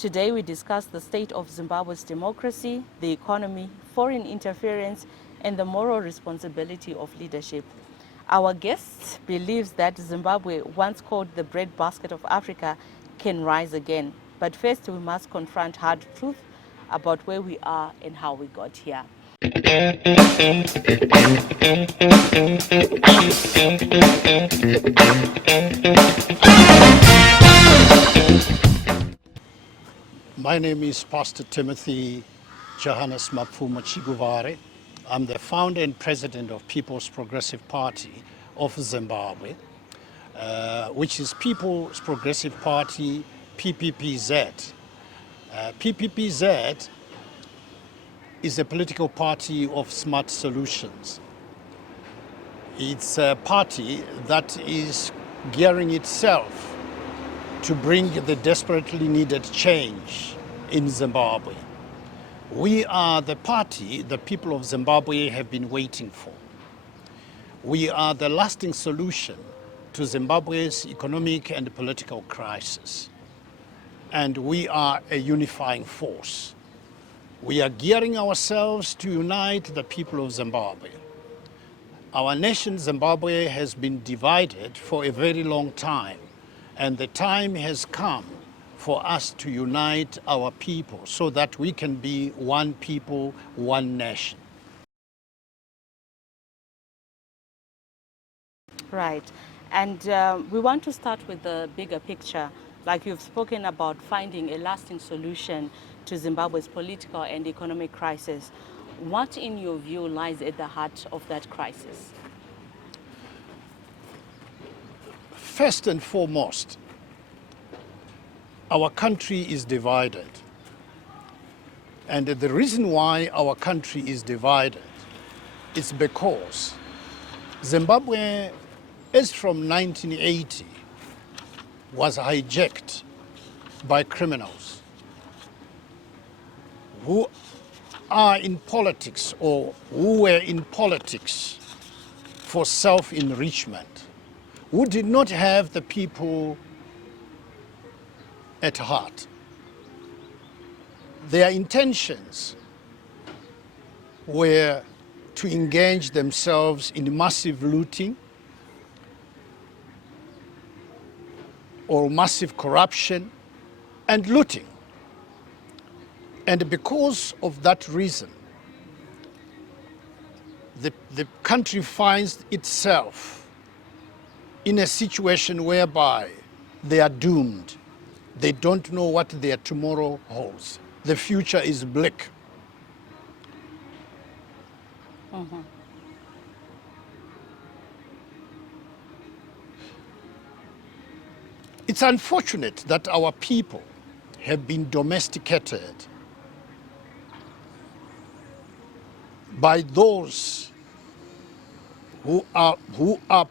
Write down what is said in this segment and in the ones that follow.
Today we discuss the state of Zimbabwe's democracy, the economy, foreign interference, and the moral responsibility of leadership. Our guest believes that Zimbabwe, once called the breadbasket of Africa, can rise again. But first we must confront hard truth about where we are and how we got here. My name is Pastor Timothy Chiguvare. I'm the founder and president of People's Progressive Party of Zimbabwe, which is People's Progressive Party, PPPZ. PPPZ is a political party of smart solutions. It's a party that is gearing itself to bring the desperately needed change in Zimbabwe. We are the party the people of Zimbabwe have been waiting for. We are the lasting solution to Zimbabwe's economic and political crisis. And we are a unifying force. We are gearing ourselves to unite the people of Zimbabwe. Our nation, Zimbabwe, has been divided for a very long time. And the time has come for us to unite our people so that we can be one people, one nation. Right. And we want to start with the bigger picture. Like you've spoken about finding a lasting solution to Zimbabwe's political and economic crisis. What, in your view, lies at the heart of that crisis? First and foremost, our country is divided. And the reason why our country is divided is because Zimbabwe, as from 1980, was hijacked by criminals who are in politics or who were in politics for self-enrichment, who did not have the people at heart. Their intentions were to engage themselves in massive looting or massive corruption and looting. And because of that reason, the country finds itself in a situation whereby they are doomed. They don't know what their tomorrow holds. The future is bleak. Mm-hmm. It's unfortunate that our people have been domesticated by those who are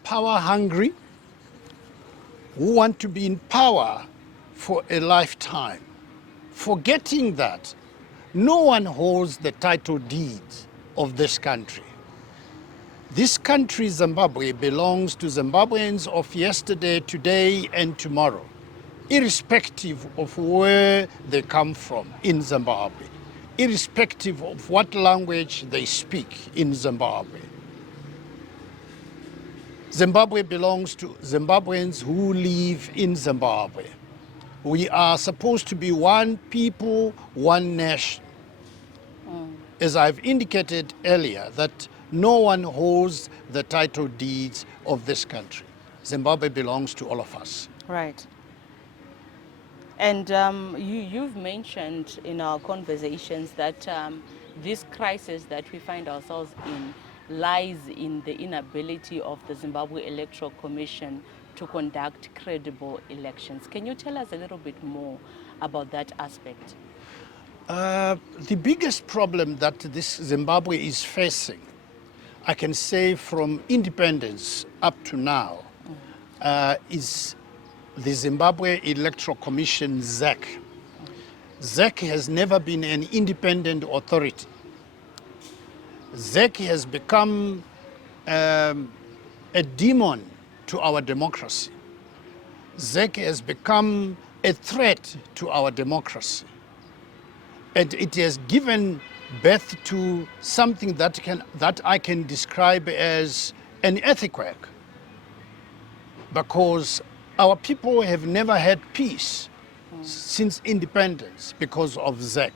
power hungry, who want to be in power for a lifetime, forgetting that no one holds the title deeds of this country. This country, Zimbabwe, belongs to Zimbabweans of yesterday, today, and tomorrow, irrespective of where they come from in Zimbabwe, irrespective of what language they speak in Zimbabwe. Zimbabwe belongs to Zimbabweans who live in Zimbabwe. We are supposed to be one people, one nation. As I've indicated earlier, that no one holds the title deeds of this country. Zimbabwe belongs to all of us. Right. And you've mentioned in our conversations that this crisis that we find ourselves in lies in the inability of the Zimbabwe Electoral Commission to conduct credible elections. Can you tell us a little bit more about that aspect? The biggest problem that this Zimbabwe is facing, I can say from independence up to now, is the Zimbabwe Electoral Commission, ZEC. ZEC has never been an independent authority. ZEC has become a demon to our democracy. ZEC has become a threat to our democracy. And it has given birth to something that I can describe as an earthquake, because our people have never had peace since independence because of ZEC.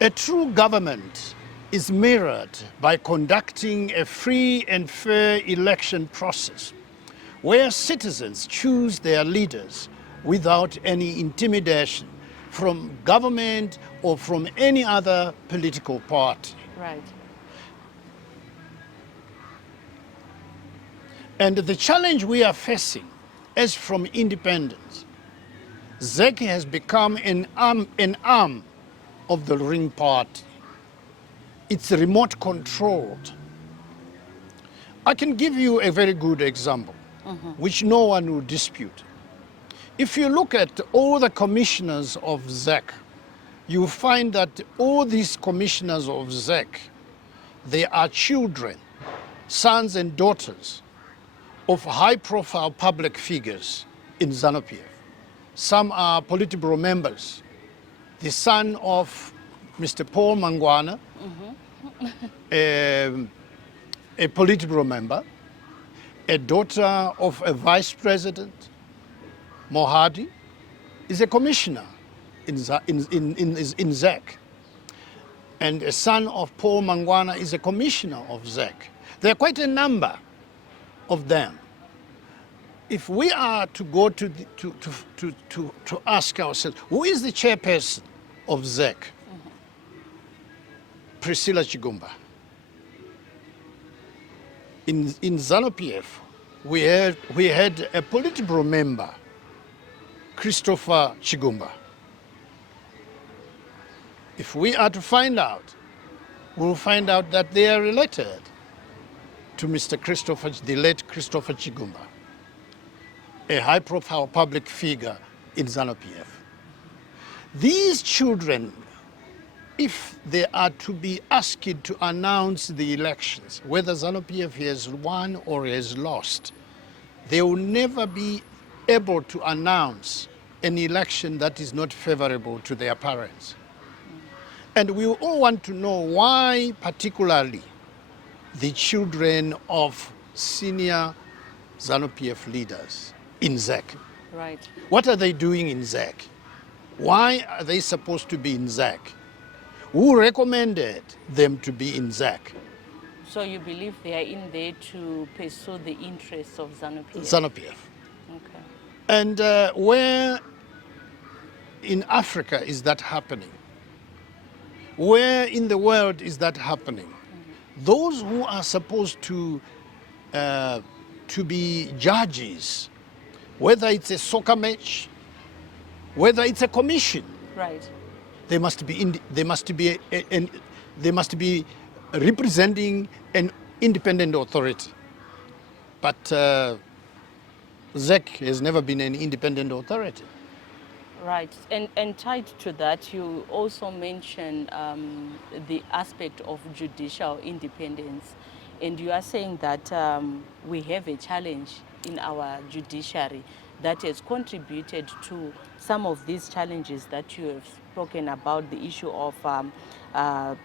A true government is mirrored by conducting a free and fair election process where citizens choose their leaders without any intimidation from government or from any other political party. Right. And the challenge we are facing as from independence, ZEC has become an arm of the ruling party. It's remote controlled. I can give you a very good example, which no one will dispute. If you look at all the commissioners of ZEC, you find that all these commissioners of ZEC, they are children, sons and daughters of high-profile public figures in ZANU-PF. Some are Politburo members. The son of Mr. Paul Mangwana, a Politburo member, a daughter of a vice president, Mohadi, is a commissioner in ZEC. And a son of Paul Mangwana is a commissioner of ZEC. There are quite a number of them. If we are to go to ask ourselves, who is the chairperson of ZEC? Priscilla Chigumba. In ZANU-PF, we had a Politburo member, Christopher Chigumba. If we are to find out, we'll find out that they are related to the late Christopher Chigumba, a high-profile public figure in ZANU-PF. These children, if they are to be asked to announce the elections, whether ZANU-PF has won or has lost, they will never be able to announce an election that is not favorable to their parents. And we all want to know why particularly the children of senior ZANU-PF leaders in ZEC. Right. What are they doing in ZEC? Why are they supposed to be in ZEC? Who recommended them to be in ZEC? So you believe they are in there to pursue the interests of ZANU-PF? ZANU-PF. Okay. And where in Africa is that happening? Where in the world is that happening? Those who are supposed to be judges, whether it's a soccer match, whether it's a commission, Right. they must be representing an independent authority. But ZEC has never been an independent authority. Right, and tied to that, you also mentioned the aspect of judicial independence, and you are saying that we have a challenge in our judiciary that has contributed to some of these challenges that you have spoken about, the issue of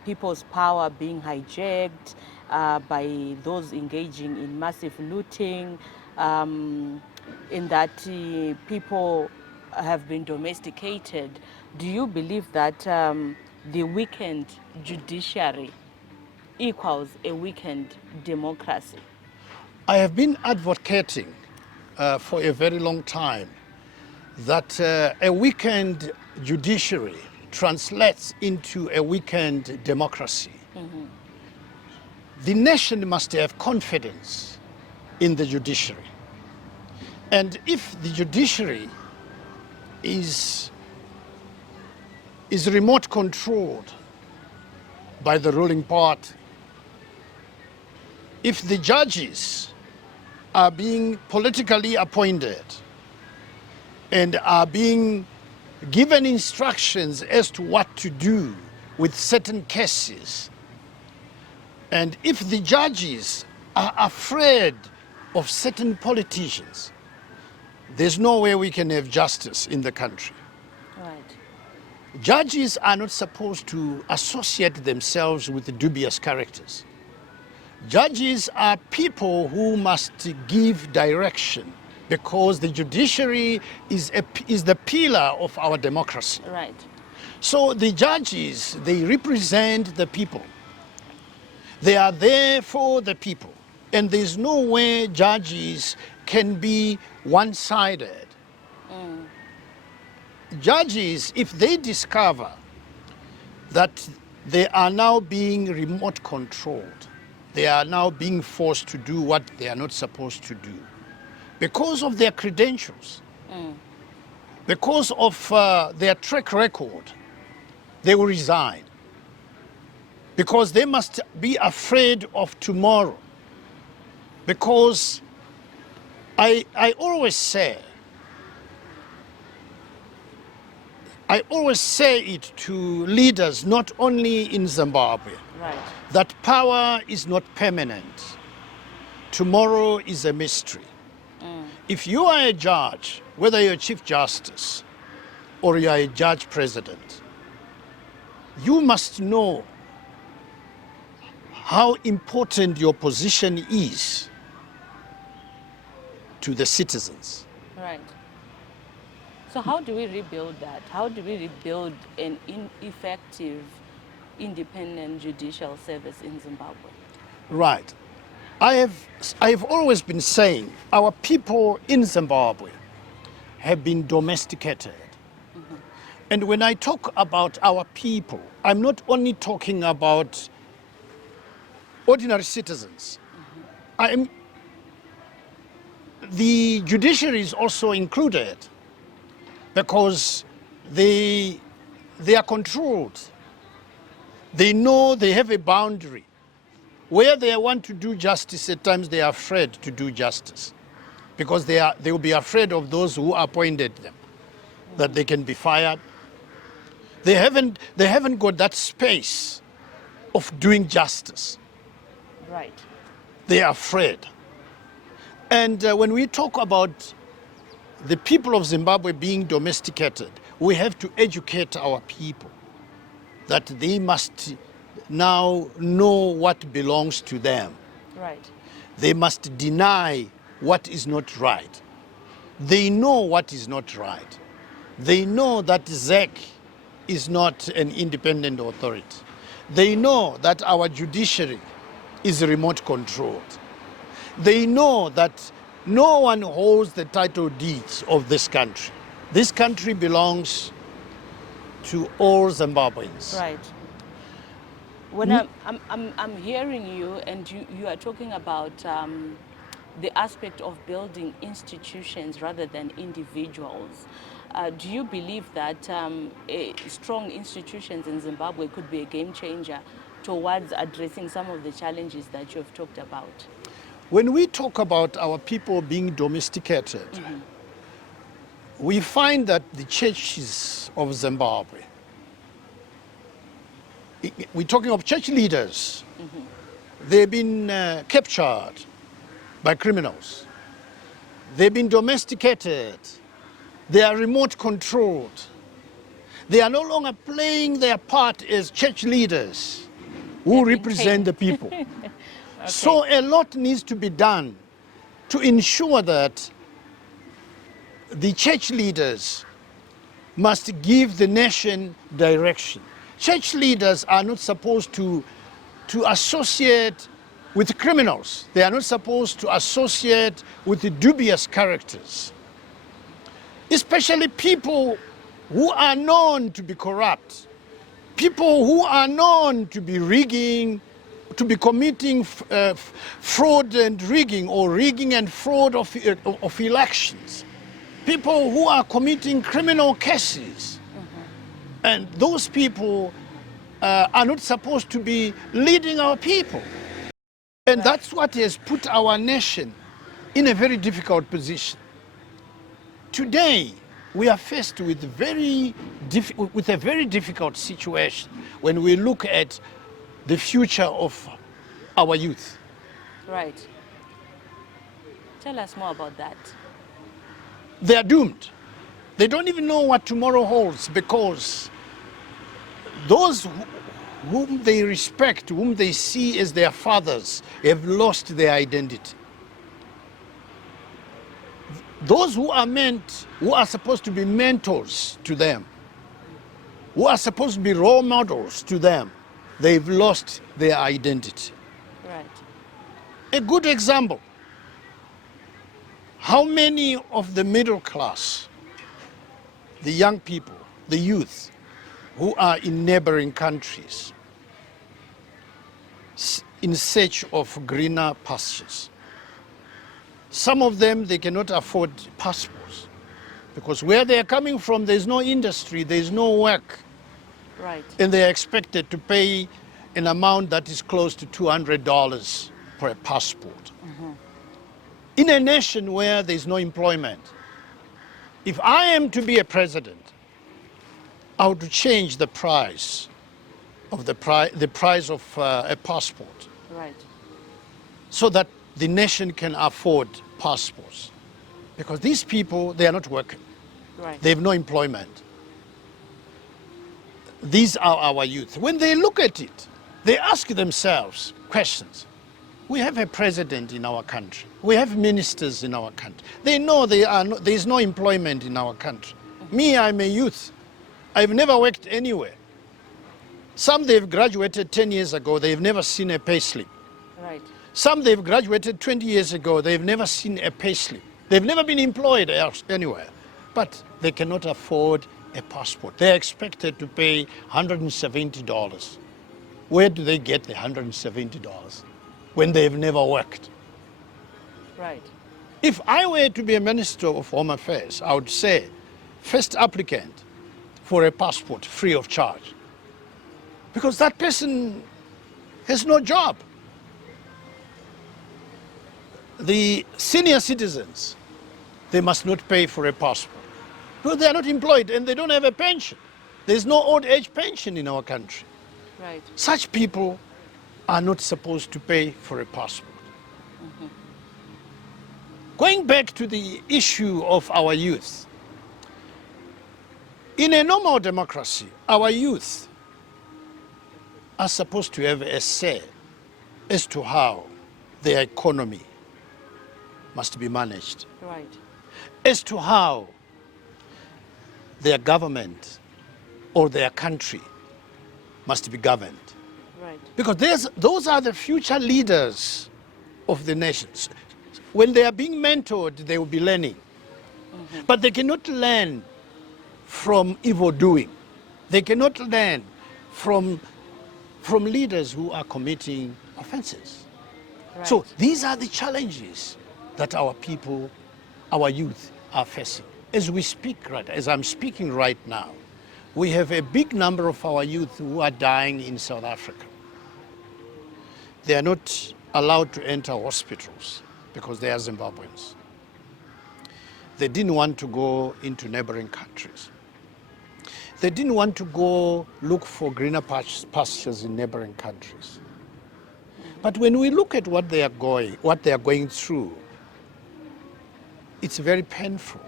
people's power being hijacked by those engaging in massive looting, in that people have been domesticated. Do you believe that the weakened judiciary equals a weakened democracy? I have been advocating for a very long time that a weakened judiciary translates into a weakened democracy. The nation must have confidence in the judiciary. And if the judiciary is remote controlled by the ruling party, if the judges are being politically appointed and are being given instructions as to what to do with certain cases, and if the judges are afraid of certain politicians, there's no way we can have justice in the country. Right. Judges are not supposed to associate themselves with dubious characters. Judges are people who must give direction, because the judiciary is the pillar of our democracy. Right. So the judges, they represent the people. They are there for the people. And there's no way judges can be one-sided. Judges, if they discover that they are now being remote controlled, they are now being forced to do what they are not supposed to do, because of their credentials, because of their track record, they will resign. Because they must be afraid of tomorrow. Because I always say it to leaders, not only in Zimbabwe, Right. that power is not permanent. Tomorrow is a mystery. If you are a judge, whether you're a Chief Justice or you are a Judge President, you must know how important your position is to the citizens. Right. So how do we rebuild that? How do we rebuild an effective, independent judicial service in Zimbabwe? Right. I have always been saying our people in Zimbabwe have been domesticated. And when I talk about our people, I'm not only talking about ordinary citizens. The judiciary is also included, because they are controlled. They know they have a boundary. Where they want to do justice, at times they are afraid to do justice, because they will be afraid of those who appointed them, that they can be fired. They haven't got that space of doing justice. Right. They are afraid. And when we talk about the people of Zimbabwe being domesticated, we have to educate our people that they must now know what belongs to them. Right. They must deny what is not right. They know what is not right. They know that ZEC is not an independent authority. They know that our judiciary is remote controlled. They know that no one holds the title deeds of this country. This country belongs to all Zimbabweans. Right. When I'm hearing you, and you are talking about the aspect of building institutions rather than individuals. Do you believe that strong institutions in Zimbabwe could be a game changer towards addressing some of the challenges that you have talked about? When we talk about our people being domesticated, we find that the churches of Zimbabwe, we're talking of church leaders, they've been captured by criminals. They've been domesticated. They are remote controlled. They are no longer playing their part as church leaders who represent the people. Okay. So a lot needs to be done to ensure that the church leaders must give the nation direction. Church leaders are not supposed to associate with criminals. They are not supposed to associate with the dubious characters, especially people who are known to be corrupt, people who are known to be rigging, to be committing fraud and rigging, or rigging and fraud of elections, people who are committing criminal cases. And those people are not supposed to be leading our people. And that's what has put our nation in a very difficult position. Today, we are faced with a very difficult situation when we look at the future of our youth. Right. Tell us more about that. They are doomed. They don't even know what tomorrow holds, because those whom they respect, whom they see as their fathers, have lost their identity. Those who are supposed to be mentors to them, who are supposed to be role models to them, they've lost their identity. Right. A good example: how many of the middle class, the young people, the youth, who are in neighboring countries in search of greener pastures. Some of them, they cannot afford passports, because where they are coming from, there's no industry, there's no work, Right. and they are expected to pay an amount that is close to $200 for a passport. In a nation where there's no employment, if I am to be a president, I would change the price of the price of a passport, Right. so that the nation can afford passports. Because these people, they are not working. Right. They have no employment. These are our youth. When they look at it, they ask themselves questions. We have a president in our country. We have ministers in our country. They know there is no employment in our country. Me, I'm a youth. I've never worked anywhere. Some, they've graduated 10 years ago, they've never seen a pay slip. Right. Some, they've graduated 20 years ago, they've never seen a pay slip. They've never been employed anywhere, but they cannot afford a passport. They're expected to pay $170. Where do they get the $170 when they've never worked? Right. If I were to be a Minister of Home Affairs, I would say, first applicant for a passport free of charge, because that person has no job. The senior citizens, they must not pay for a passport, because they are not employed and they don't have a pension. There's no old age pension in our country. Right. Such people are not supposed to pay for a passport. Going back to the issue of our youth, in a normal democracy, our youth are supposed to have a say as to how their economy must be managed, Right. as to how their government or their country must be governed. Right. Because those are the future leaders of the nations. When they are being mentored, they will be learning. But they cannot learn from evil doing. They cannot learn from leaders who are committing offenses. Right. So these are the challenges that our people, our youth are facing. As we speak, as I'm speaking right now, we have a big number of our youth who are dying in South Africa. They are not allowed to enter hospitals because they are Zimbabweans. They didn't want to go into neighboring countries. They didn't want to go look for greener pastures in neighboring countries. But when we look at what they are going through, it's very painful,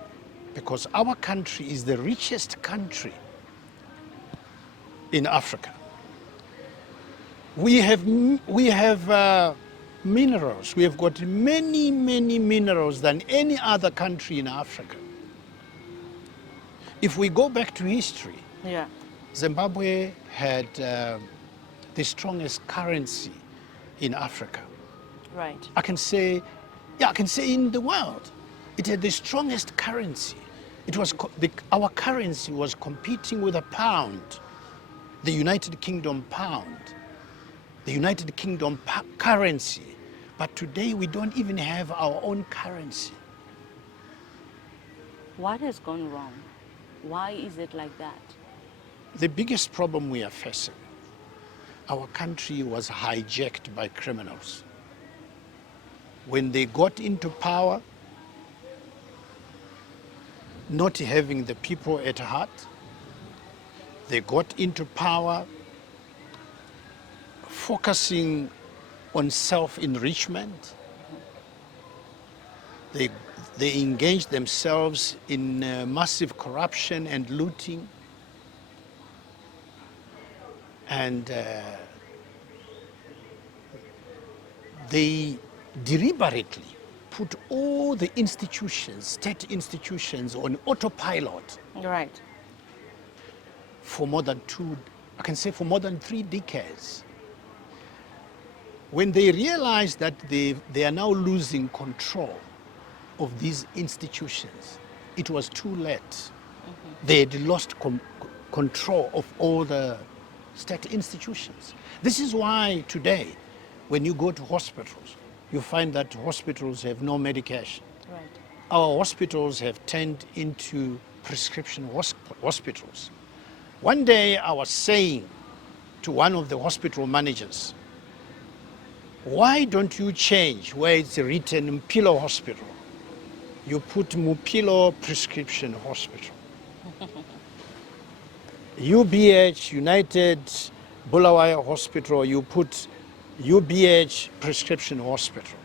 because our country is the richest country in Africa. We have minerals. We have got many minerals than any other country in Africa. If we go back to history, Yeah. Zimbabwe had the strongest currency in Africa. Right. I can say in the world. It had the strongest currency. It was our currency was competing with a pound, the United Kingdom pound, the United Kingdom currency. But today we don't even have our own currency. What has gone wrong? Why is it like that? The biggest problem we are facing, our country was hijacked by criminals. When they got into power, not having the people at heart, they got into power focusing on self-enrichment, They, they engage themselves in massive corruption and looting. And they deliberately put all the institutions, state institutions, on autopilot Right. for more than for more than 3 decades. When they realized that they are now losing control of these institutions, it was too late. They had lost control of all the state institutions. This is why today, when you go to hospitals, you find that hospitals have no medication. Right. Our hospitals have turned into prescription hospitals. One day I was saying to one of the hospital managers, why don't you change where it's written Mpilo Hospital? You put Mupilo Prescription Hospital. UBH, United Bulawayo Hospital, you put UBH Prescription Hospital.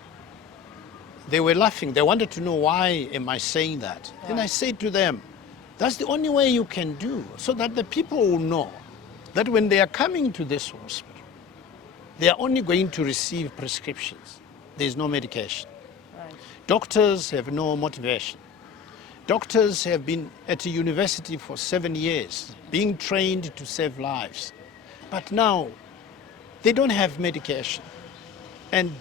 They were laughing. They wanted to know why am I saying that. Right. And I said to them, that's the only way you can do, so that the people will know that when they are coming to this hospital, they are only going to receive prescriptions. There is no medication. Right. Doctors have no motivation. Doctors have been at a university for 7 years, being trained to save lives. But now, they don't have medication. And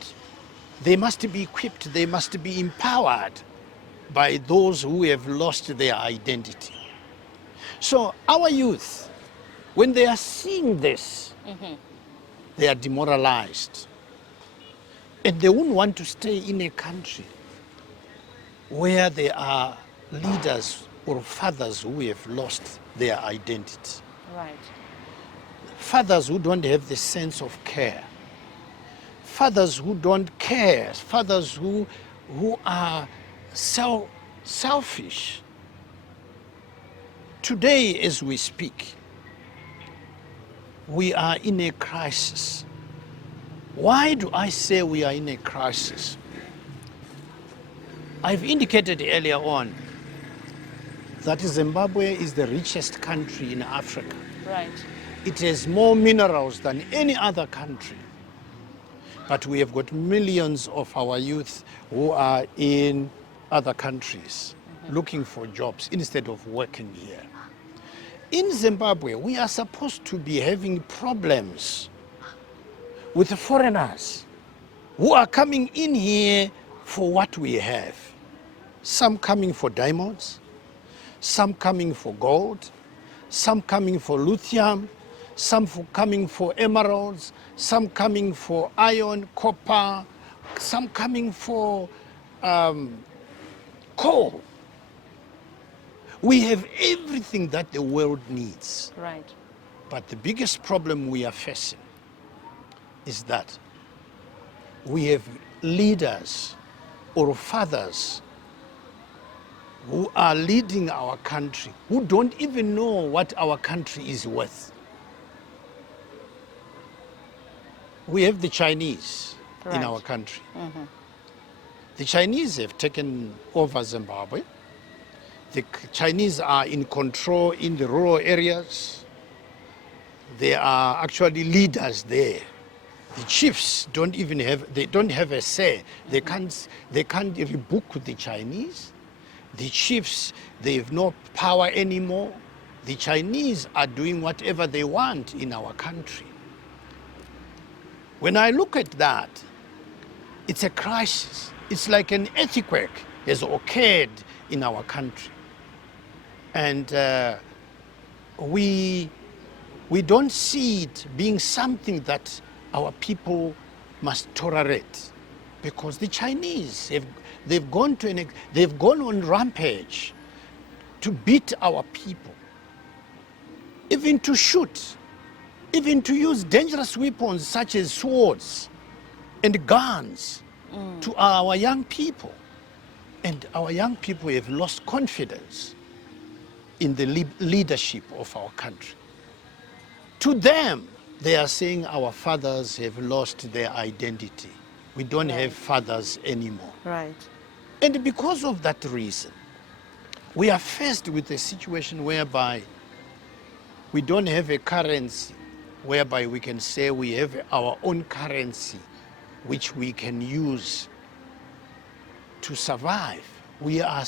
they must be equipped, they must be empowered by those who have lost their identity. So our youth, when they are seeing this, they are demoralized. And they won't want to stay in a country where there are leaders or fathers who have lost their identity. Right. Fathers who don't have the sense of care. Fathers who don't care. Fathers who are selfish. Today, as we speak, we are in a crisis. Why do I say we are in a crisis? I've indicated earlier on that Zimbabwe is the richest country in Africa. Right. It has more minerals than any other country. But we have got millions of our youth who are in other countries looking for jobs instead of working here. In Zimbabwe, we are supposed to be having problems with foreigners who are coming in here for what we have. Some coming for diamonds, some coming for gold, some coming for lithium, some coming for emeralds, some coming for iron, copper, some coming for coal. We have everything that the world needs. Right. But the biggest problem we are facing is that we have leaders or fathers who are leading our country who don't even know what our country is worth. We have the Chinese Right. in our country. The Chinese have taken over Zimbabwe. The Chinese are in control in the rural areas. They are actually leaders there. The chiefs don't have a say. They can't rebuke the Chinese. The chiefs, they have no power anymore. The Chinese are doing whatever they want in our country. When I look at that, it's a crisis. It's like an earthquake has occurred in our country. And we don't see it being something that our people must tolerate, because the Chinese they've gone on rampage to beat our people, even to shoot, even to use dangerous weapons such as swords and guns to our young people. And our young people have lost confidence in the leadership of our country. To them, they are saying our fathers have lost their identity. We don't have fathers anymore. Right. And because of that reason, we are faced with a situation whereby we don't have a currency whereby we can say we have our own currency which we can use to survive. We are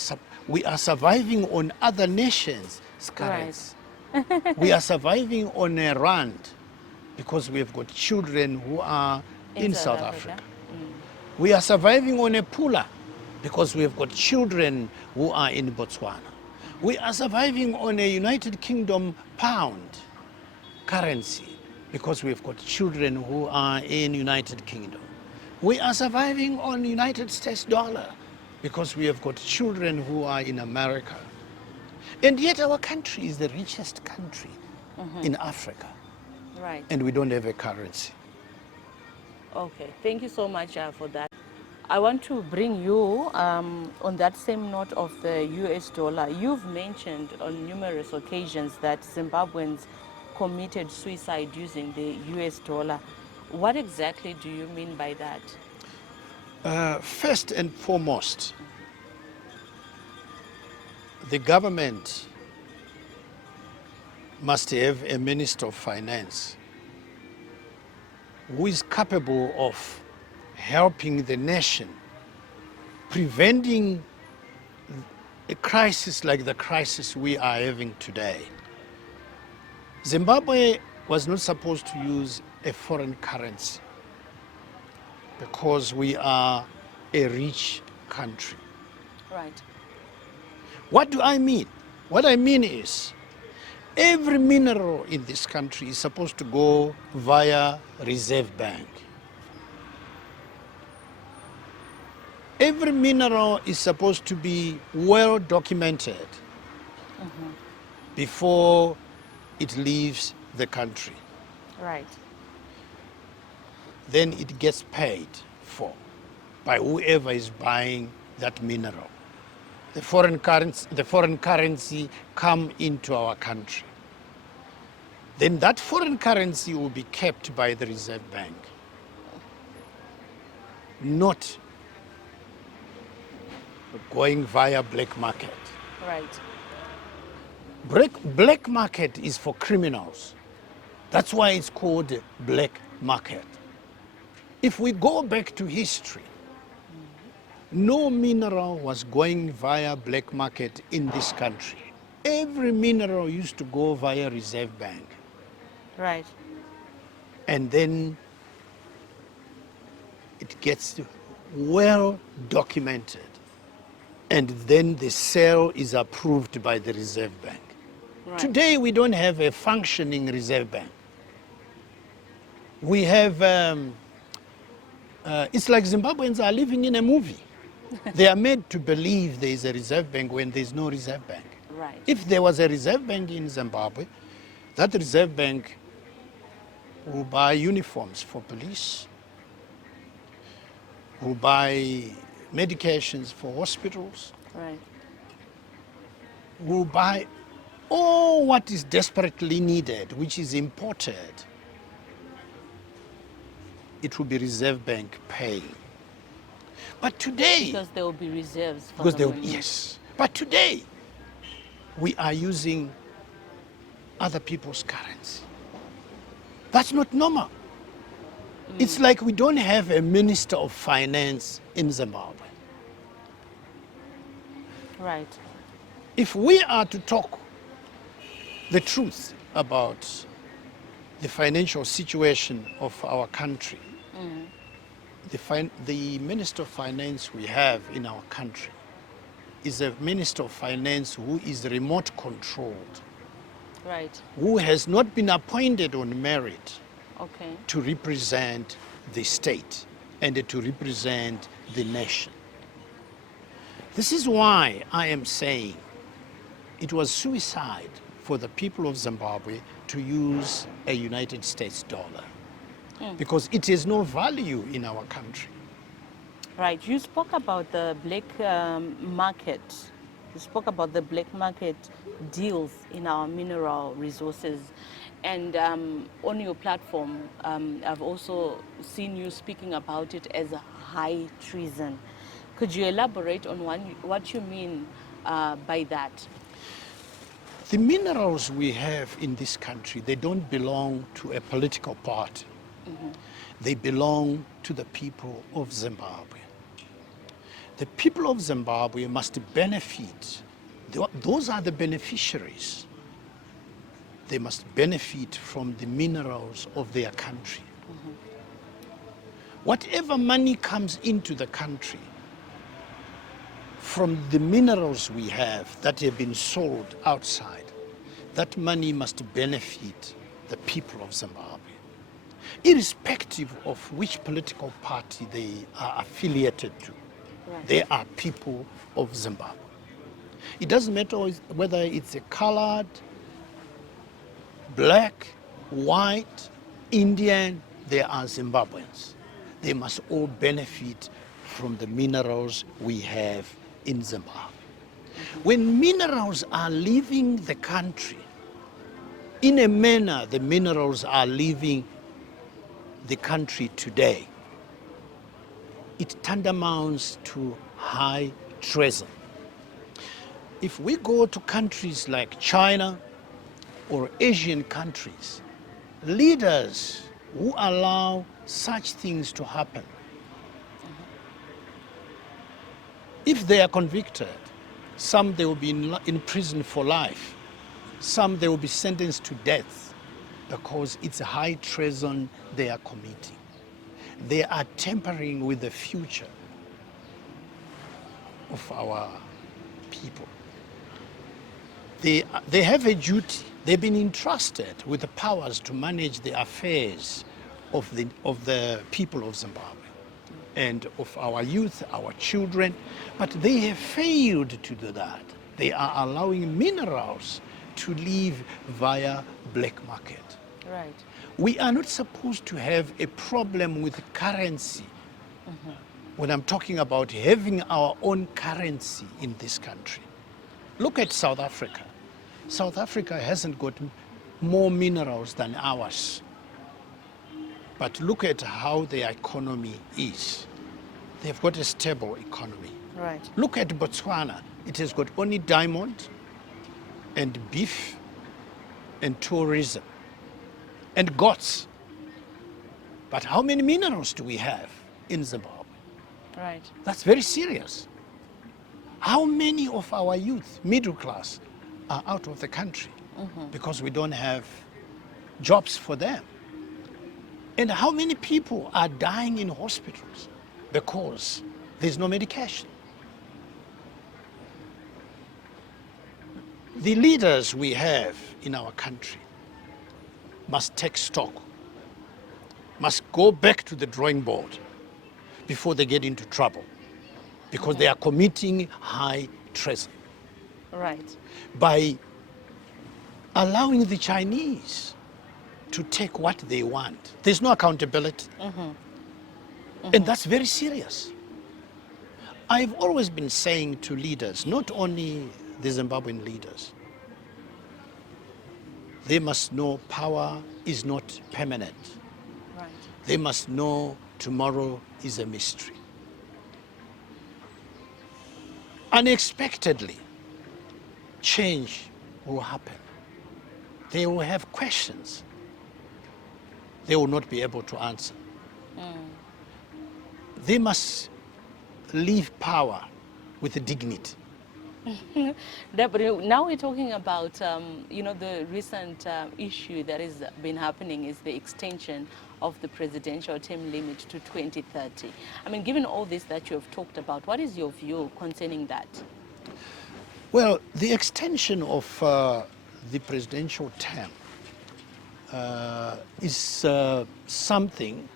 surviving on other nations' currency. We are surviving on a rand because we have got children who are in South Africa. We are surviving on a pula because we have got children who are in Botswana. We are surviving on a United Kingdom pound currency because we have got children who are in United Kingdom. We are surviving on United States dollar because we have got children who are in America. And yet our country is the richest country in Africa. Right. And we don't have a currency. Okay, thank you so much for that. I want to bring you on that same note of the US dollar. You've mentioned on numerous occasions that Zimbabweans committed suicide using the US dollar. What exactly do you mean by that? First and foremost, the government must have a Minister of Finance who is capable of helping the nation, preventing a crisis like the crisis we are having today. Zimbabwe was not supposed to use a foreign currency because we are a rich country. Right. What do I mean? What I mean is every mineral in this country is supposed to go via Reserve Bank. Every mineral is supposed to be well documented before it leaves the country. Right. Then it gets paid for by whoever is buying that mineral. The foreign currency come into our country. Then that foreign currency will be kept by the Reserve Bank, not going via black market. Right. Black market is for criminals. That's why it's called black market. If we go back to history, no mineral was going via black market in this country. Every mineral used to go via Reserve Bank. Right. And then it gets well documented. And then the sale is approved by the Reserve Bank. Right. Today we don't have a functioning Reserve Bank. We have, it's like Zimbabweans are living in a movie. They are made to believe there is a Reserve Bank when there is no Reserve Bank. Right. If there was a Reserve Bank in Zimbabwe, that Reserve Bank will buy uniforms for police, will buy medications for hospitals, Right. will buy all what is desperately needed, which is imported. It will be Reserve Bank paying. But today, Because there will be reserves for because the they money. yes, but today we are using other people's currency. That's not normal. It's like we don't have a Minister of Finance in Zimbabwe. Right. If we are to talk the truth about the financial situation of our country, the Minister of Finance we have in our country is a Minister of Finance who is remote controlled, Right. who has not been appointed on merit Okay. to represent the state and to represent the nation. This is why I am saying it was suicide for the people of Zimbabwe to use a United States dollar because it has no value in our country. Right. You spoke about the black market. You spoke about the black market deals in our mineral resources. And on your platform, I've also seen you speaking about it as a high treason. Could you elaborate on what you mean by that? The minerals we have in this country, they don't belong to a political party. They belong to the people of Zimbabwe. The people of Zimbabwe must benefit. Those are the beneficiaries. They must benefit from the minerals of their country. Whatever money comes into the country from the minerals we have that have been sold outside, that money must benefit the people of Zimbabwe, irrespective of which political party they are affiliated to. Right. They are people of Zimbabwe. It doesn't matter whether it's a colored, black, white, Indian, they are Zimbabweans. They must all benefit from the minerals we have in Zimbabwe. When minerals are leaving the country, in a manner the minerals are leaving the country today, it tantamounts to high treason. If we go to countries like China or Asian countries, leaders who allow such things to happen, if they are convicted, some they will be in prison for life, some they will be sentenced to death because it's a high treason they are committing. They are tampering with the future of our people. They have a duty. They've been entrusted with the powers to manage the affairs of the people of Zimbabwe and of our youth, our children, but they have failed to do that. They are allowing minerals to leave via black market. Right. We are not supposed to have a problem with currency. When I'm talking about having our own currency in this country. Look at South Africa. South Africa hasn't got more minerals than ours. But look at how their economy is. They've got a stable economy. Right. Look at Botswana. It has got only diamond and beef and tourism and goats. But how many minerals do we have in Zimbabwe? Right. That's very serious. How many of our youth, middle class, are out of the country because we don't have jobs for them? And how many people are dying in hospitals because there's no medication? The leaders we have in our country must take stock, must go back to the drawing board before they get into trouble, because they are committing high treason Right. by allowing the Chinese to take what they want. There's no accountability. And that's very serious. I've always been saying to leaders, not only the Zimbabwean leaders, they must know power is not permanent. Right. They must know tomorrow is a mystery. Unexpectedly, change will happen. They will have questions they will not be able to answer. They must leave power with dignity. Deborah, now we're talking about, the recent issue that has been happening is the extension of the presidential term limit to 2030. I mean, given all this that you have talked about, what is your view concerning that? Well, the extension of the presidential term is something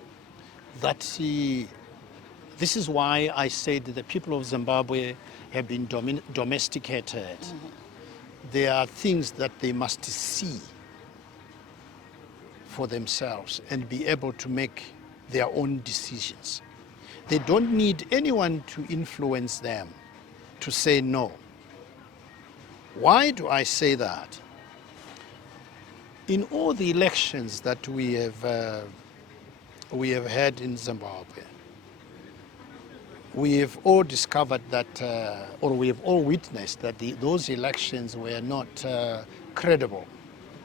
that this is why I said that the people of Zimbabwe have been domesticated. There are things that they must see for themselves and be able to make their own decisions. They don't need anyone to influence them to say no. Why do I say that? In all the elections that we have had in Zimbabwe, we have all discovered that, or we have all witnessed that those elections were not credible,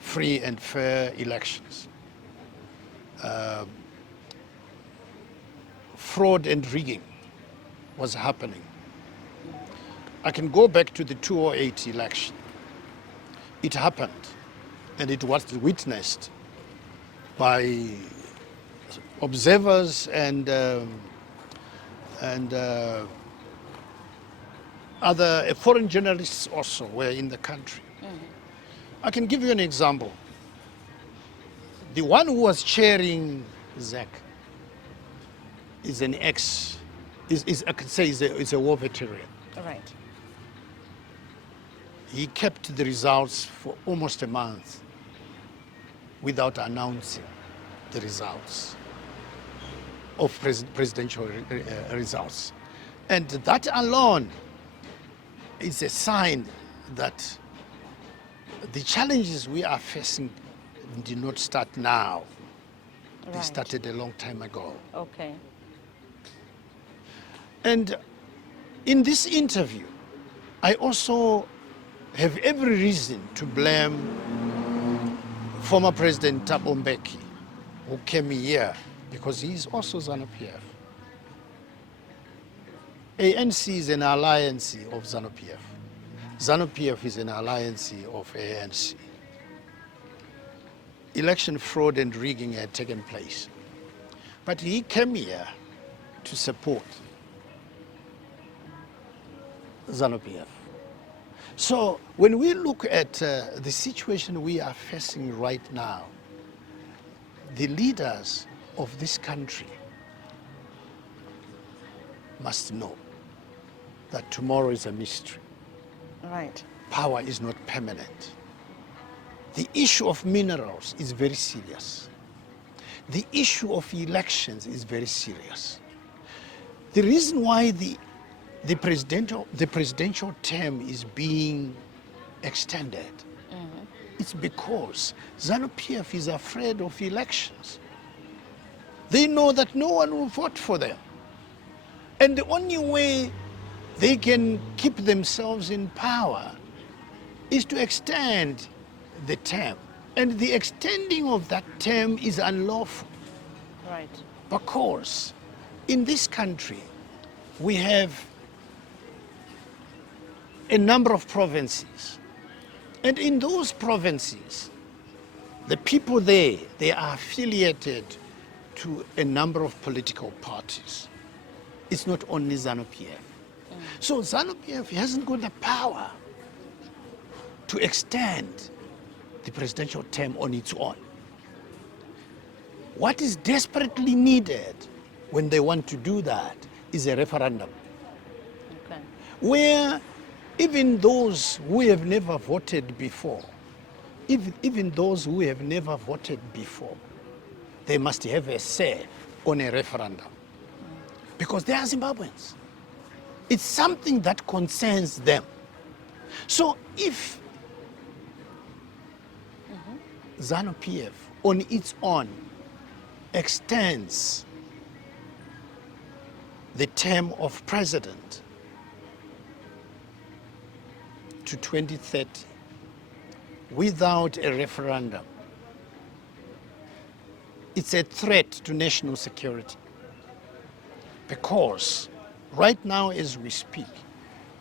free and fair elections. Fraud and rigging was happening. I can go back to the 2008 election. It happened, and it was witnessed by observers and other foreign journalists also were in the country. I can give you an example. The one who was chairing ZAC is an I could say is a war veteran. Right. He kept the results for almost a month without announcing the results of presidential results. And that alone is a sign that the challenges we are facing did not start now. They Right. started a long time ago. Okay. And in this interview, I also have every reason to blame former President Thabo Mbeki, who came here because he is also ZANU-PF. ANC is an alliance of ZANU-PF. ZANU-PF is an alliance of ANC. Election fraud and rigging had taken place. But he came here to support ZANU-PF. So when we look at the situation we are facing right now, the leaders of this country must know that tomorrow is a mystery. Right. Power is not permanent. The issue of minerals is very serious. The issue of elections is very serious. The reason why the presidential term is being extended, it's because ZANU-PF is afraid of elections. They know that no one will vote for them. And the only way they can keep themselves in power is to extend the term. And the extending of that term is unlawful. Right. Because in this country, we have a number of provinces. And in those provinces, the people there, they are affiliated to a number of political parties. It's not only ZANU-PF. So ZANU-PF hasn't got the power to extend the presidential term on its own. What is desperately needed when they want to do that is a referendum, Okay. where even those who have never voted before, even those who have never voted before, they must have a say on a referendum. Because they are Zimbabweans. It's something that concerns them. So if ZANU-PF on its own extends the term of president to 2030 without a referendum, it's a threat to national security. Because right now as we speak,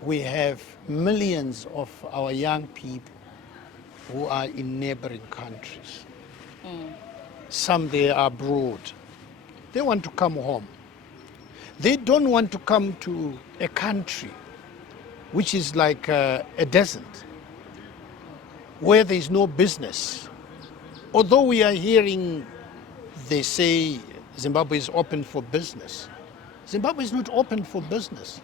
we have millions of our young people who are in neighboring countries. Some they are abroad. They want to come home. They don't want to come to a country which is like a desert, where there is no business. Although we are hearing they say Zimbabwe is open for business. Zimbabwe is not open for business.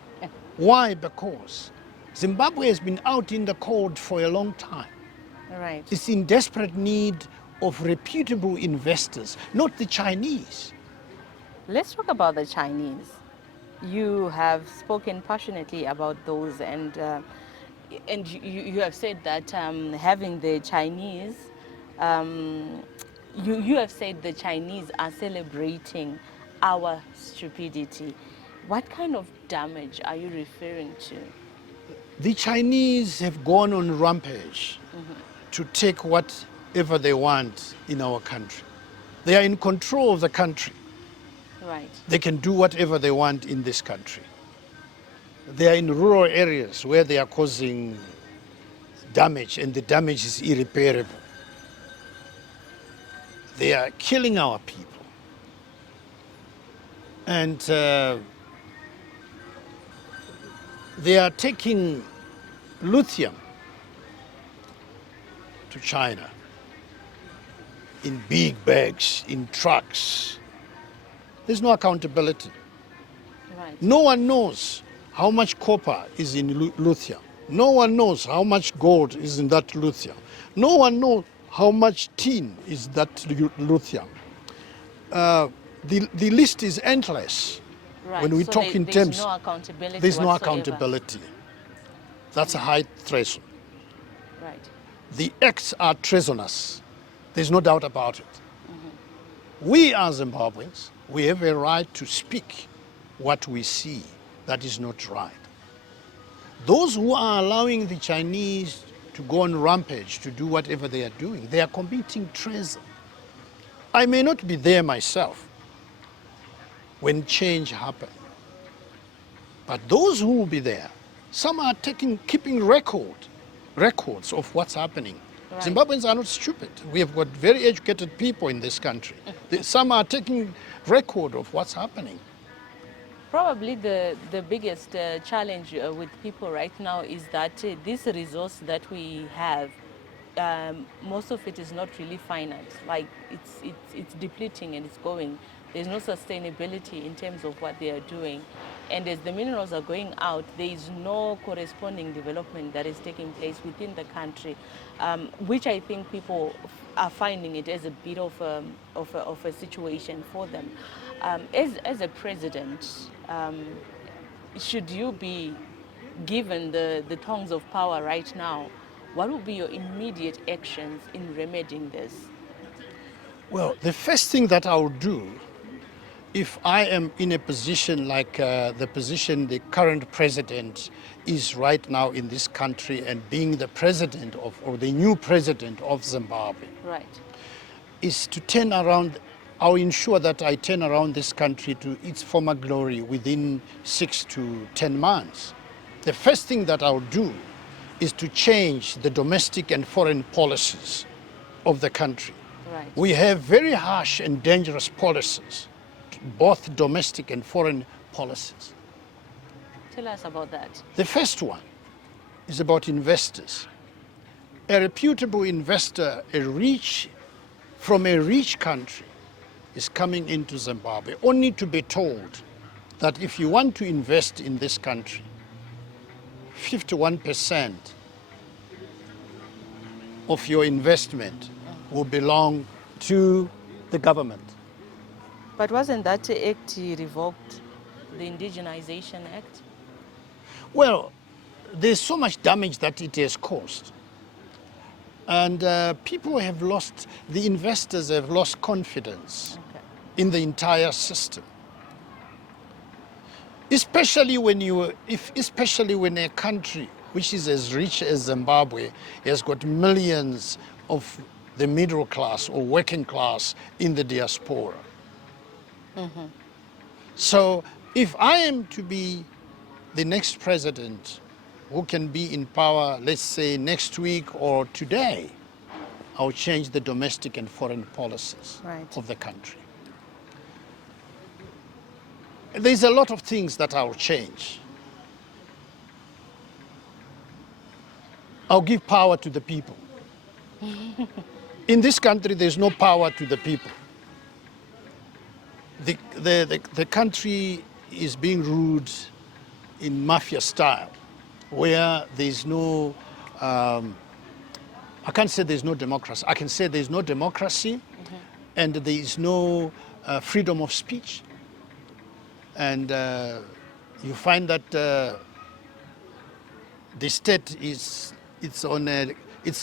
Why? Because Zimbabwe has been out in the cold for a long time. Right. It's in desperate need of reputable investors, not the Chinese. Let's talk about the Chinese. You have spoken passionately about those, and you have said that having the Chinese, you have said the Chinese are celebrating our stupidity. What kind of damage are you referring to? The Chinese have gone on rampage to take whatever they want in our country. They are in control of the country. Right. They can do whatever they want in this country. They are in rural areas where they are causing damage, and the damage is irreparable. They are killing our people. And they are taking lithium to China in big bags, in trucks. There's no accountability. Right. No one knows how much copper is in lithium. No one knows how much gold is in that lithium. No one knows how much tin is that lithium. The list is endless. Right. When we So talk in there's terms, no accountability there's no whatsoever. accountability. That's a high threshold. Right. The acts are treasonous. There's no doubt about it. We as Zimbabweans, we have a right to speak what we see that is not right. Those who are allowing the Chinese to go on rampage, to do whatever they are doing, they are committing treason. I may not be there myself when change happens, but those who will be there, some are keeping records of what's happening. Right. Zimbabweans are not stupid. We have got very educated people in this country. Some are taking record of what's happening. Probably the biggest challenge with people right now is that this resource that we have, most of it is not really finite. Like it's depleting and it's going. There's no sustainability in terms of what they are doing. And as the minerals are going out, there is no corresponding development that is taking place within the country, which I think people are finding it as a bit of a situation for them. As a president, should you be given the tongs of power right now, what would be your immediate actions in remedying this? Well, the first thing that I would do, if I am in a position like the position the current president is right now in this country, and being the president or the new president of Zimbabwe, Right. is to turn around. I'll ensure that I turn around this country to its former glory within 6 to 10 months. The first thing that I'll do is to change the domestic and foreign policies of the country. Right. We have very harsh and dangerous policies, both domestic and foreign policies. Tell us about that. The first one is about investors. A reputable investor, from a rich country, is coming into Zimbabwe only to be told that if you want to invest in this country, 51% of your investment will belong to the government. But wasn't that act revoked, the Indigenization Act? Well, there's so much damage that it has caused. And people have lost, the investors have lost confidence in the entire system. Especially when a country which is as rich as Zimbabwe has got millions of the middle class or working class in the diaspora. So if I am to be the next president who can be in power, let's say next week or today, I'll change the domestic and foreign policies of the country. There's a lot of things that I'll change. I'll give power to the people. In this country, there's no power to the people. The country is being ruled in mafia style, where there's no, I can't say there's no democracy. I can say there's no democracy, and there is no freedom of speech. And you find that the state it's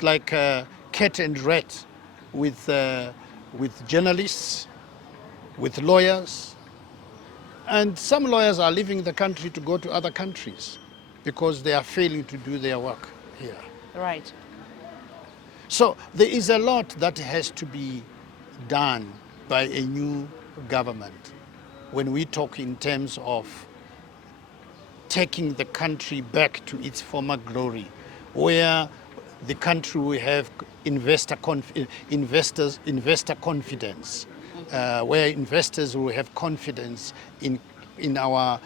like a cat and rat with journalists, with lawyers, And some lawyers are leaving the country to go to other countries because they are failing to do their work here. Right. So there is a lot that has to be done by a new government when we talk in terms of taking the country back to its former glory, where the country will have investor confidence, where investors will have confidence in our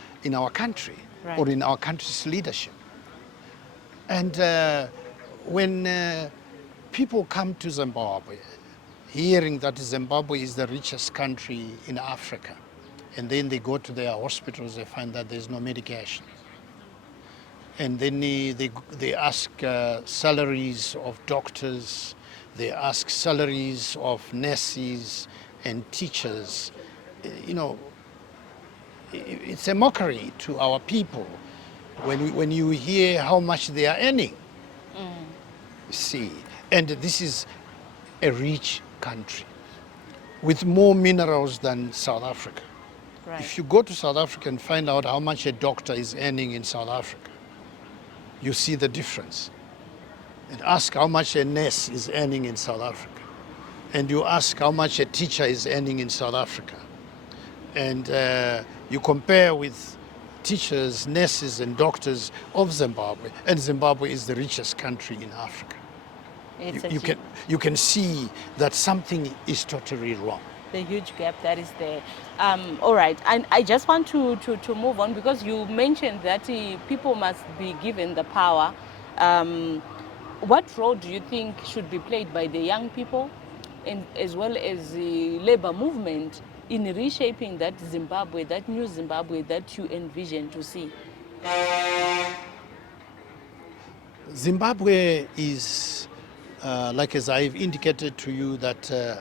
country, Right. or in our country's leadership. And when people come to Zimbabwe, hearing that Zimbabwe is the richest country in Africa, and then they go to their hospitals, they find that there's no medication. And then they ask salaries of doctors, they ask salaries of nurses and teachers. You know, it's a mockery to our people when you hear how much they are earning. See, and this is a rich country with more minerals than South Africa. Right. If you go to South Africa and find out how much a doctor is earning in South Africa, you see the difference. And ask how much a nurse is earning in South Africa. And you ask how much a teacher is earning in South Africa. And you compare with teachers, nurses, and doctors of Zimbabwe, and Zimbabwe is the richest country in Africa. You can see that something is totally wrong. The huge gap that is there. All right, and I just want to move on, because you mentioned that people must be given the power. What role do you think should be played by the young people, as well as the labor movement, in reshaping that Zimbabwe, that new Zimbabwe that you envision to see? Zimbabwe is, like as I've indicated to you, that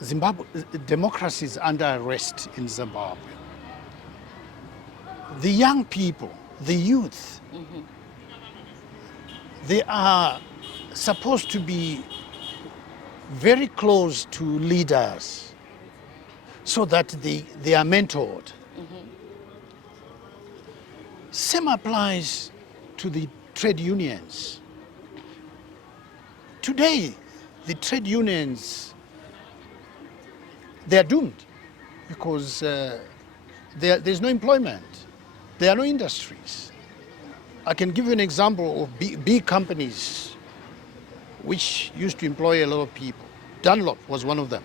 Zimbabwe, democracy is under arrest in Zimbabwe. The young people, the youth, they are supposed to be very close to leaders so that they are mentored. Same applies to the trade unions. Today, the trade unions, they are doomed because there's no employment. There are no industries. I can give you an example of big companies which used to employ a lot of people. Dunlop was one of them.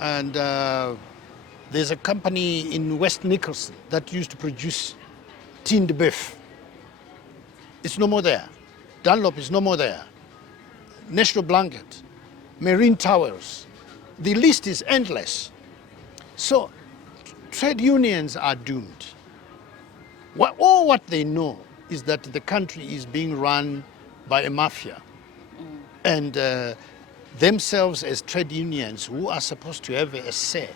And there's a company in West Nicholson that used to produce tinned beef. It's no more there. Dunlop is no more there. National Blanket, Marine Towers. The list is endless. So trade unions are doomed. All what they know is that the country is being run by a mafia. And themselves as trade unions, who are supposed to have a say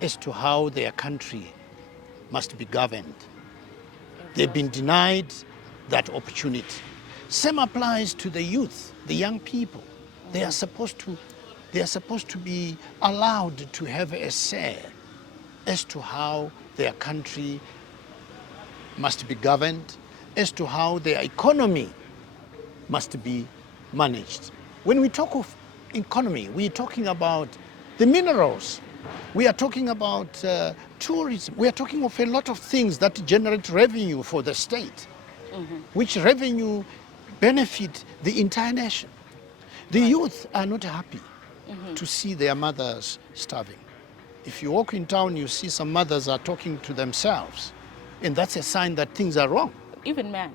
as to how their country must be governed, they've been denied that opportunity. Same applies to the youth, the young people. They are supposed to be allowed to have a say as to how their country must be governed, as to how their economy must be managed. When we talk of economy, we're talking about the minerals. We are talking about tourism. We are talking of a lot of things that generate revenue for the state, which revenue benefit the entire nation. The youth are not happy to see their mothers starving. If you walk in town, you see some mothers are talking to themselves, and that's a sign that things are wrong. Even men.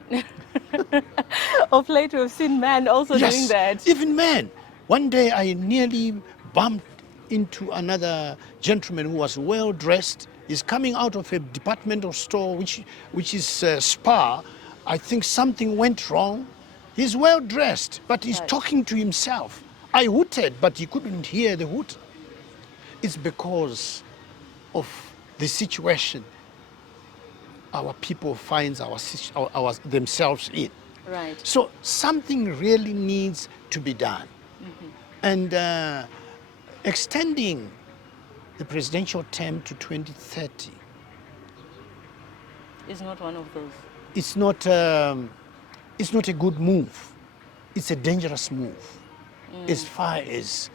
Of late, we've seen men also doing that. Even men. One day I nearly bumped into another gentleman who was well dressed. He's coming out of a departmental store, which is Spar. I think something went wrong. He's well dressed, but he's talking to himself. I hooted, but he couldn't hear the hoot. It's because of the situation our people find themselves in. Right. So something really needs to be done. And extending the presidential term to 2030. Is not one of those. It's not a good move. It's a dangerous move as far as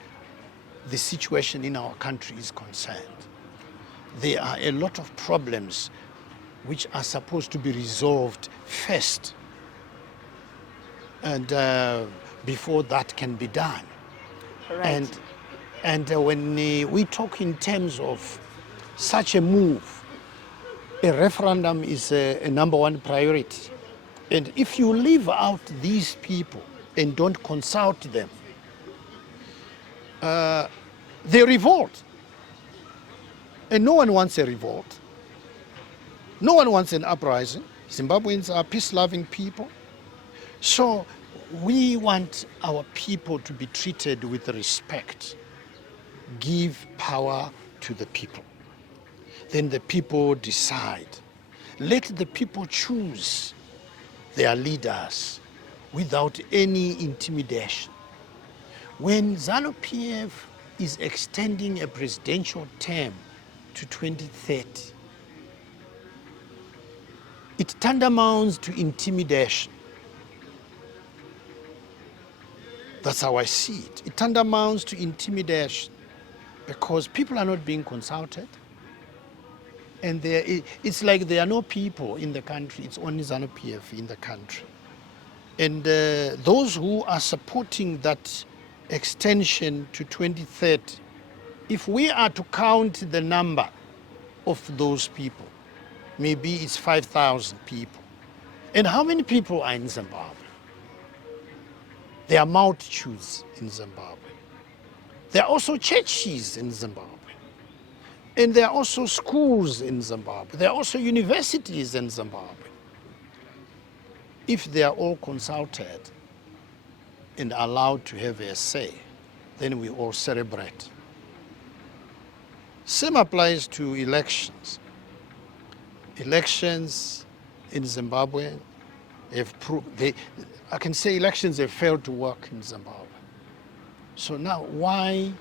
the situation in our country is concerned. There are a lot of problems which are supposed to be resolved first, and before that can be done. Right. And when we talk in terms of such a move, a referendum is a number one priority. And if you leave out these people and don't consult them, they revolt. And no one wants a revolt. No one wants an uprising. Zimbabweans are peace-loving people. So we want our people to be treated with respect. Give power to the people. Then the people decide. Let the people choose their leaders without any intimidation. When ZANU-PF is extending a presidential term to 2030, it tantamounts to intimidation. That's how I see it. It tantamounts to intimidation because people are not being consulted. And it's like there are no people in the country. It's only ZANU-PF in the country. And those who are supporting that extension to 2030, if we are to count the number of those people, maybe it's 5,000 people. And how many people are in Zimbabwe? There are multitudes in Zimbabwe. There are also churches in Zimbabwe. And there are also schools in Zimbabwe. There are also universities in Zimbabwe. If they are all consulted and allowed to have a say, then we all celebrate. Same applies to elections. Elections in Zimbabwe have proved, I can say elections have failed to work in Zimbabwe. So now why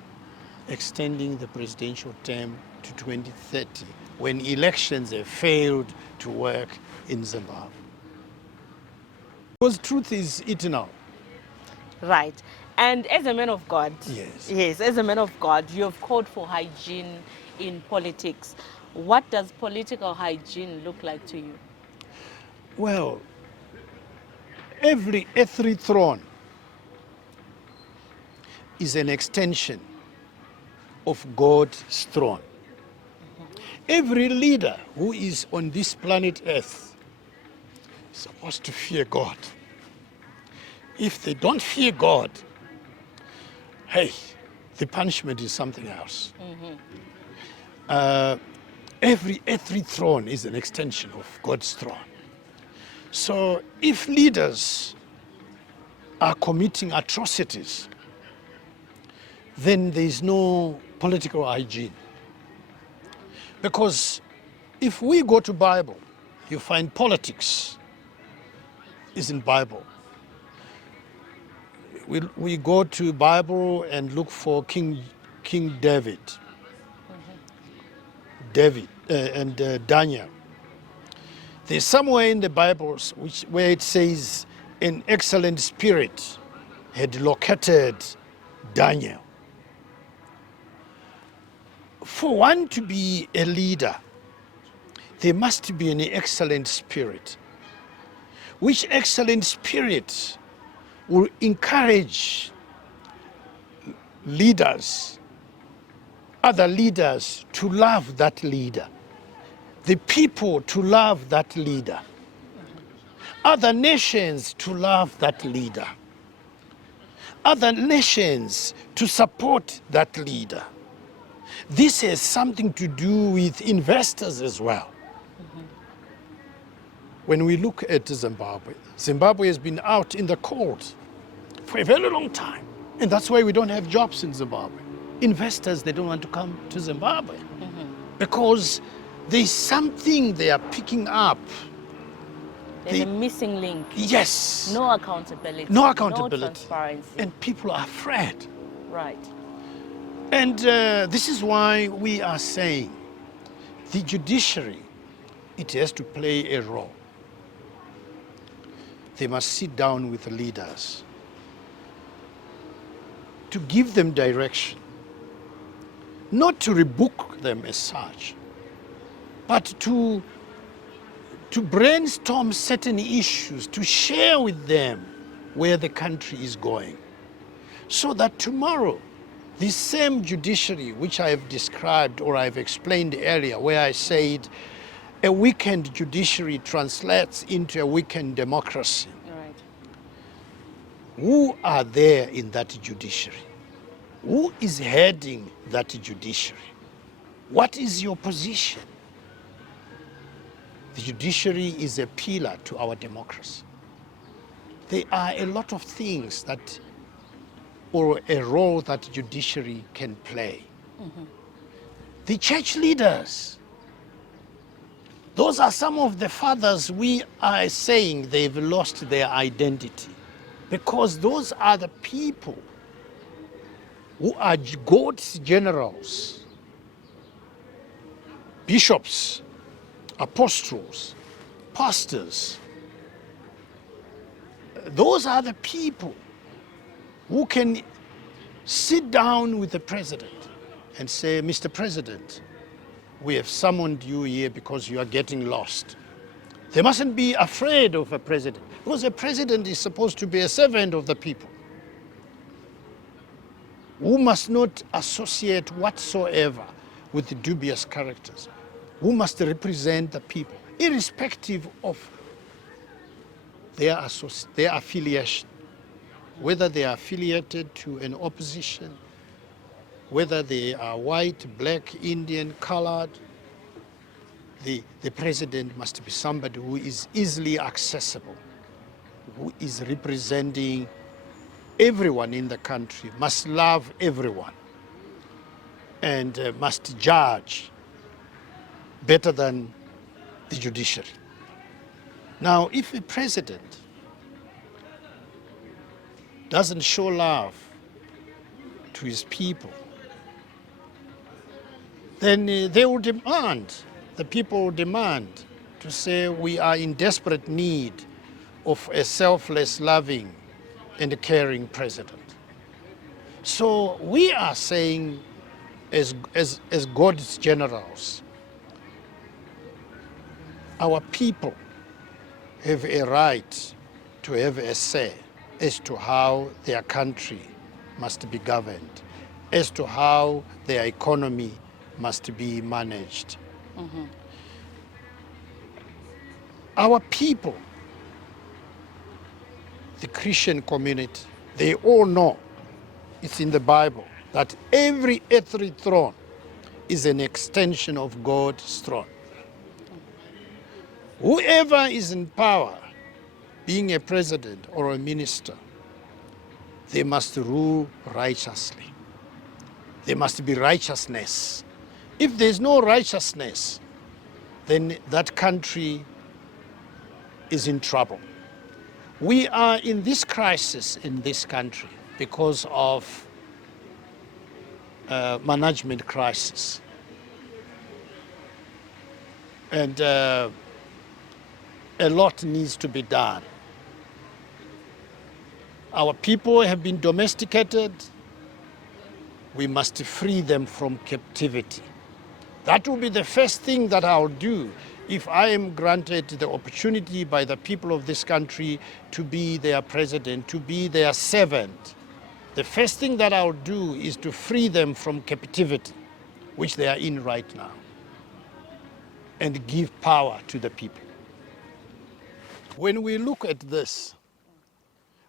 extending the presidential term to 2030 when elections have failed to work in Zimbabwe? Because truth is eternal. Right. And as a man of God, Yes, as a man of God, you have called for hygiene in politics. What does political hygiene look like to you? Well, every earthly throne is an extension of God's throne. Every leader who is on this planet Earth is supposed to fear God. If they don't fear God, hey, the punishment is something else. Every earthly throne is an extension of God's throne. So if leaders are committing atrocities, then there is no political hygiene. Because if we go to Bible, you find politics is in Bible. We go to Bible and look for King David, and Daniel. There's somewhere in the Bible where it says an excellent spirit had located Daniel. For one to be a leader, there must be an excellent spirit. Which excellent spirit will encourage leaders, other leaders, to love that leader, the people to love that leader, other nations to love that leader, other nations to support that leader. This has something to do with investors as well. When we look at Zimbabwe, Zimbabwe has been out in the cold for a very long time. And that's why we don't have jobs in Zimbabwe. Investors, they don't want to come to Zimbabwe because there's something they are picking up. There's a missing link. Yes. No accountability. No accountability. No transparency. And people are afraid. Right. And this is why we are saying the judiciary, it has to play a role. They must sit down with the leaders to give them direction, not to rebuke them as such, but to brainstorm certain issues, to share with them where the country is going, so that tomorrow, the same judiciary which I have described or I've explained earlier, where I said a weakened judiciary translates into a weakened democracy. Right. Who are there in that judiciary? Who is heading that judiciary? What is your position? The judiciary is a pillar to our democracy. There are a lot of things that, or a role that judiciary can play. Mm-hmm. The church leaders, those are some of the fathers we are saying they've lost their identity, because those are the people who are God's generals, bishops, apostles, pastors. Those are the people who can sit down with the president and say, Mr. President, we have summoned you here because you are getting lost. They mustn't be afraid of a president, because a president is supposed to be a servant of the people, who must not associate whatsoever with the dubious characters, who must represent the people, irrespective of their affiliation, whether they are affiliated to an opposition, whether they are white, black, Indian, colored. The president must be somebody who is easily accessible, who is representing everyone in the country, must love everyone, and must judge better than the judiciary. Now, if a president doesn't show love to his people, then they will demand, the people will demand to say we are in desperate need of a selfless, loving, and caring president. So we are saying, as God's generals, our people have a right to have a say as to how their country must be governed, as to how their economy must be managed. Mm-hmm. Our people, the Christian community, they all know, it's in the Bible, that every earthly throne is an extension of God's throne. Whoever is in power, being a president or a minister, they must rule righteously. There must be righteousness. If there's no righteousness, then that country is in trouble. We are in this crisis in this country because of management crisis. And a lot needs to be done. Our people have been domesticated. We must free them from captivity. That will be the first thing that I'll do if I am granted the opportunity by the people of this country to be their president, to be their servant. The first thing that I'll do is to free them from captivity, which they are in right now, and give power to the people. When we look at this,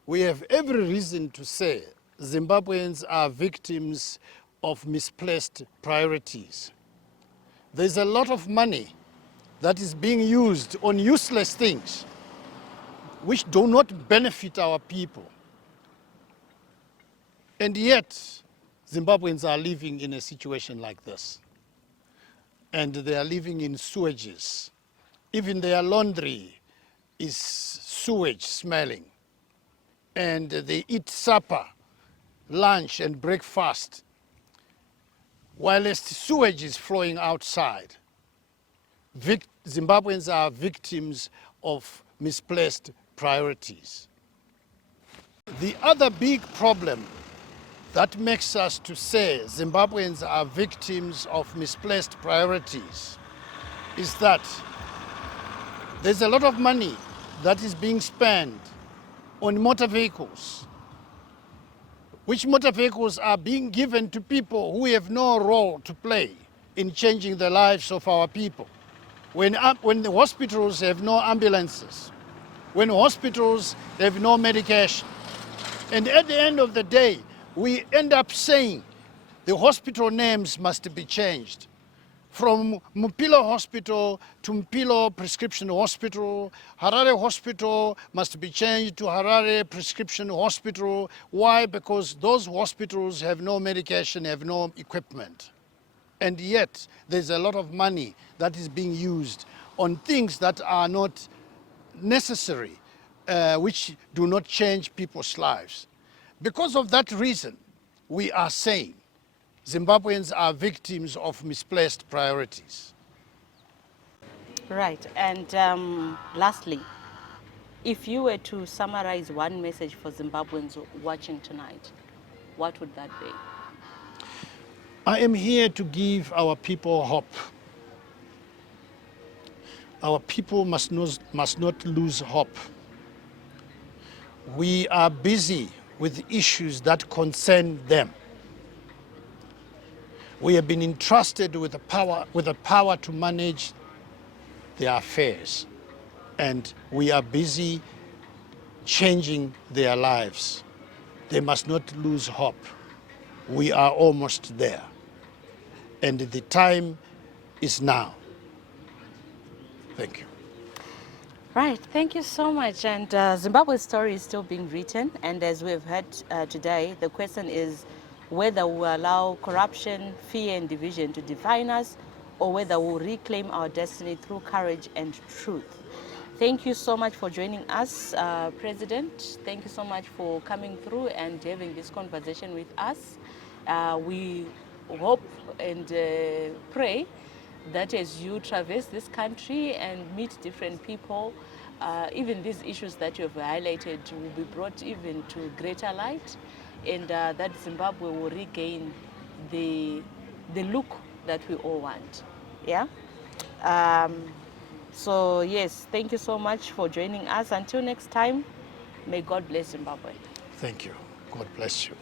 we have every reason to say Zimbabweans are victims of misplaced priorities. There's a lot of money that is being used on useless things which do not benefit our people. And yet, Zimbabweans are living in a situation like this. And they are living in sewages. Even their laundry is sewage smelling. And they eat supper, lunch, and breakfast whilst sewage is flowing outside. Zimbabweans are victims of misplaced priorities. The other big problem that makes us to say Zimbabweans are victims of misplaced priorities is that there's a lot of money that is being spent on motor vehicles, which motor vehicles are being given to people who have no role to play in changing the lives of our people. When the hospitals have no ambulances, when hospitals have no medication, and at the end of the day, we end up saying the hospital names must be changed. From Mpilo Hospital to Mpilo Prescription Hospital, Harare Hospital must be changed to Harare Prescription Hospital. Why? Because those hospitals have no medication, have no equipment. And yet, there's a lot of money that is being used on things that are not necessary, which do not change people's lives. Because of that reason, we are saying Zimbabweans are victims of misplaced priorities. Right. And lastly, if you were to summarize one message for Zimbabweans watching tonight, what would that be? I am here to give our people hope. Our people must not lose hope. We are busy with issues that concern them. We have been entrusted with the power to manage their affairs, and we are busy changing their lives. They must not lose hope. We are almost there, and the time is now. Thank you. Right, thank you so much. And Zimbabwe's story is still being written. And as we've heard today, the question is whether we allow corruption, fear, and division to define us, or whether we'll reclaim our destiny through courage and truth. Thank you so much for joining us, President. Thank you so much for coming through and having this conversation with us. We hope and pray that as you traverse this country and meet different people, even these issues that you have highlighted will be brought even to greater light, and that Zimbabwe will regain the look that we all want. Yeah? So yes, thank you so much for joining us. Until next time, may God bless Zimbabwe. Thank you. God bless you.